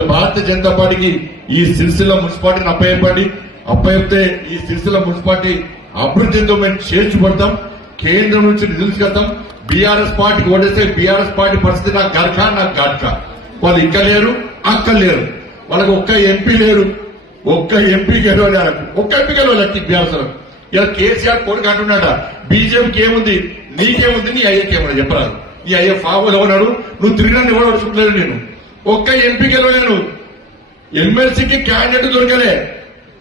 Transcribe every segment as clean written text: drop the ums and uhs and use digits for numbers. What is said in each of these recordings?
భారతీయ జనతా పార్టీకి ఈ సిరిసిల్ల మున్సిపాలిటీని అప్పచెప్తే ఈ సిరిసిల్ల మున్సిపాలిటీ అభివృద్ధి చెందో మేము చేర్చిపడతాం. కేంద్రం నుంచి నిధులు తీసుకెళ్తాం. బీఆర్ఎస్ పార్టీకి ఓటేస్తే బీఆర్ఎస్ పార్టీ పరిస్థితి నాకు గడక వాళ్ళు ఇక్కడ లేరు, అక్కడ లేరు, వాళ్ళకి ఒక్క ఎంపీ లేరు, ఒక్క ఎంపీ గెలవాలి, ఒక్క ఎంపీ గెలవాలి బీఆర్ఎస్. ఇలా కేసీఆర్ కొడుకు అంటున్నాడ బీజేపీకి ఏముంది, నీకేముంది, నీ అయ్యకేముంది చెప్పరాదు. నీ అయ్య ఫాబోలు ఎవరు, నువ్వు తిరిగినా ఎవరు అడుచుకుంటలేదు. నేను ఒక్క ఎంపీ గెలవలేను, ఎమ్మెల్సీకి క్యాండిడేట్ దొరకలే.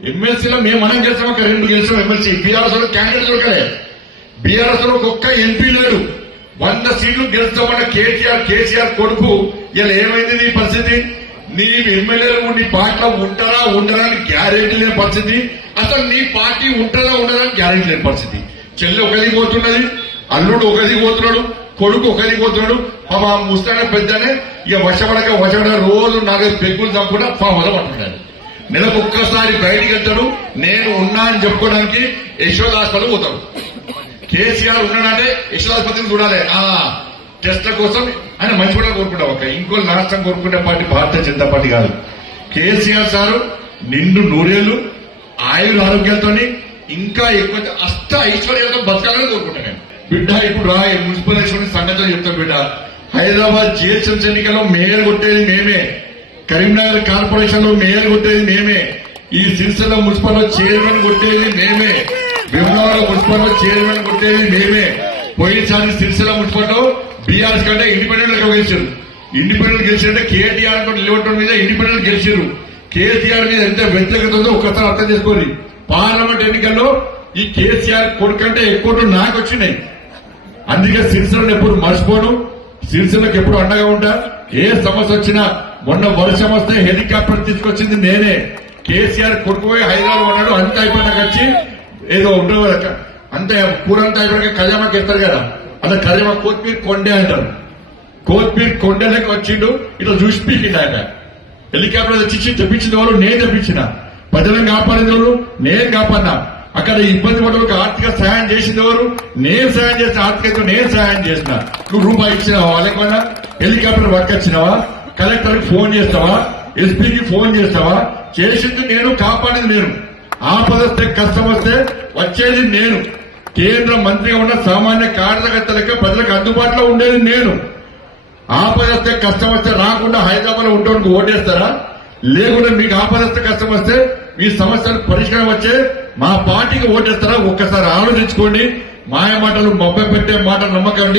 ఎమ్మెల్సీలో మనం గెలిచాం, ఒక 2 గెలిచాం ఎమ్మెల్సీ. బీఆర్ఎస్ లో క్యాండిడేట్ దొరకలే. బీఆర్ఎస్ లో ఒక్క ఎంపీ లేడు. 100 సీట్లు గెలుస్తామన్న కేసీఆర్ కొడుకు ఇలా ఏమైంది నీ పరిస్థితి? నీ ఎమ్మెల్యేలు నీ పార్టీలో ఉంటారా ఉండరా అని గ్యారెంటీ లేని పరిస్థితి. అసలు నీ పార్టీ ఉంటారా ఉండరా అని గ్యారెంటీ లేని పరిస్థితి. చెల్లి ఒకరికి పోతున్నది, అల్లుడు ఒకరికి పోతున్నాడు, కొడుకు ఒకరికి పోతున్నాడు. ఆ ముస్తానే పెద్దనే ఇక వశపడక రోజు 4 పెగ్గులు చంపుకుంటా ఫామ్ పట్టుకున్నాడు. నెలకు ఒక్కసారి బయటికి వెళ్తాడు. నేను ఉన్నా అని చెప్పుకోవడానికి యశోద హాస్పిటల్ పోతాడు. కేసీఆర్ ఉన్నాడంటే యశోదాస్పత్రిని చూడాలి. టెస్ట్ల కోసం ఆయన మంచి కూడా కోరుకుంటాం. ఒక ఇంకో రాష్ట్రం కోరుకునే పార్టీ భారతీయ జనతా పార్టీ కాదు. కేసీఆర్ సారు నిండు 100 ఏళ్లు ఆయుర ఆరోగ్యాలతో ఇంకా ఎక్కువ అష్ట ఐశ్వర్యాలతో బతకాలని కోరుకుంటాను నేను. బిడ్డ ఇప్పుడు రా మున్సిపల్ ఎలక్షన్ సంగతి చెప్తాను బిడ్డ. హైదరాబాద్ జిహెచ్ఎంసీ ఎన్నికల్లో మేయర్ కొట్టేది మేమే, కరీంనగర్ కార్పొరేషన్ లో మేయర్ కొట్టేది మేమే, ఈ సిరిసిల్ల మున్సిపల్ లో చైర్మన్ కొట్టేది మేమే, భీమవరం మున్సిపల్ లో చైర్మన్ కొట్టేది మేమే. పోయినసారి సిరిసిల్ల మున్సిపల్ లో బీఆర్ఎస్ కంటే ఇండిపెండెంట్ గా గెలిచారు. ఇండిపెండెంట్ గెలిచారంటే కేటీఆర్ నిలబడటం మీద ఇండిపెండెంట్ గెలిచారు. కేసీఆర్ మీద ఎంత వ్యతిరేకత ఉందో ఒక్కసారి అర్థం చేసుకోండి. పార్లమెంట్ ఎన్నికల్లో ఈ కేసీఆర్ కొడుకంటే ఎక్కువ నాకు వచ్చినాయి. అందుకే సిరిసిల్లను ఎప్పుడు మర్చిపోను, సిరిసిల్లకు ఎప్పుడు అండగా ఉంటా. ఏ సమస్య వచ్చినా, మొన్న వర్షం వస్తే హెలికాప్టర్ తీసుకొచ్చింది నేనే. కేసీఆర్ కొడుకుపోయి హైదరాబాద్ ఉన్నాడు. అంతా అయిపోయినాక వచ్చి ఏదో ఉండదు అంతే కూరంతా అయిపోయాక ఖజామాకి ఎత్తారు కదా, అలా ఖజామా కొత్తిమీర కొండే అంటారు. కొత్తిమీర కొండలోకి వచ్చిండు, ఇట్లా చూసి పీకిండు ఆయన. హెలికాప్టర్ తెచ్చి తెప్పించిన వాళ్ళు నేను తెప్పించిన, ప్రజలను కాపాడిన వాళ్ళు నేను కాపాడినా. అక్కడ ఇబ్బంది పడ్డలకు ఆర్థిక సహాయం చేసింది ఎవరు? నేను సహాయం చేసిన, ఆర్థికంగా నేను సహాయం చేసిన. నువ్వు రూపాయి ఇచ్చినావా? లేకపోయినా హెలికాప్టర్ పట్టుకొచ్చినావా? కలెక్టర్ కి ఫోన్ చేస్తావా? ఎస్పీకి ఫోన్ చేస్తావా? చేసింది నేను, కాపాడింది నేను. ఆపద వస్తే కష్టం వస్తే వచ్చేది నేను. కేంద్ర మంత్రిగా ఉన్న సామాన్య కార్యకర్తలకే ప్రజలకు అందుబాటులో ఉండేది నేను. ఆపద వస్తే కష్టం వస్తే రాకుండా హైదరాబాద్ లో ఉండడానికి ఓటేస్తారా? లేకుండా మీకు ఆపద వస్తే కష్టం వస్తే మీ సమస్యలు పరిష్కారం వచ్చే మా పార్టీకి ఓటేస్తారా? ఒక్కసారి ఆలోచించుకోండి. మాయ మాటలు మభ్య పెట్టే మాట నమ్మకండి.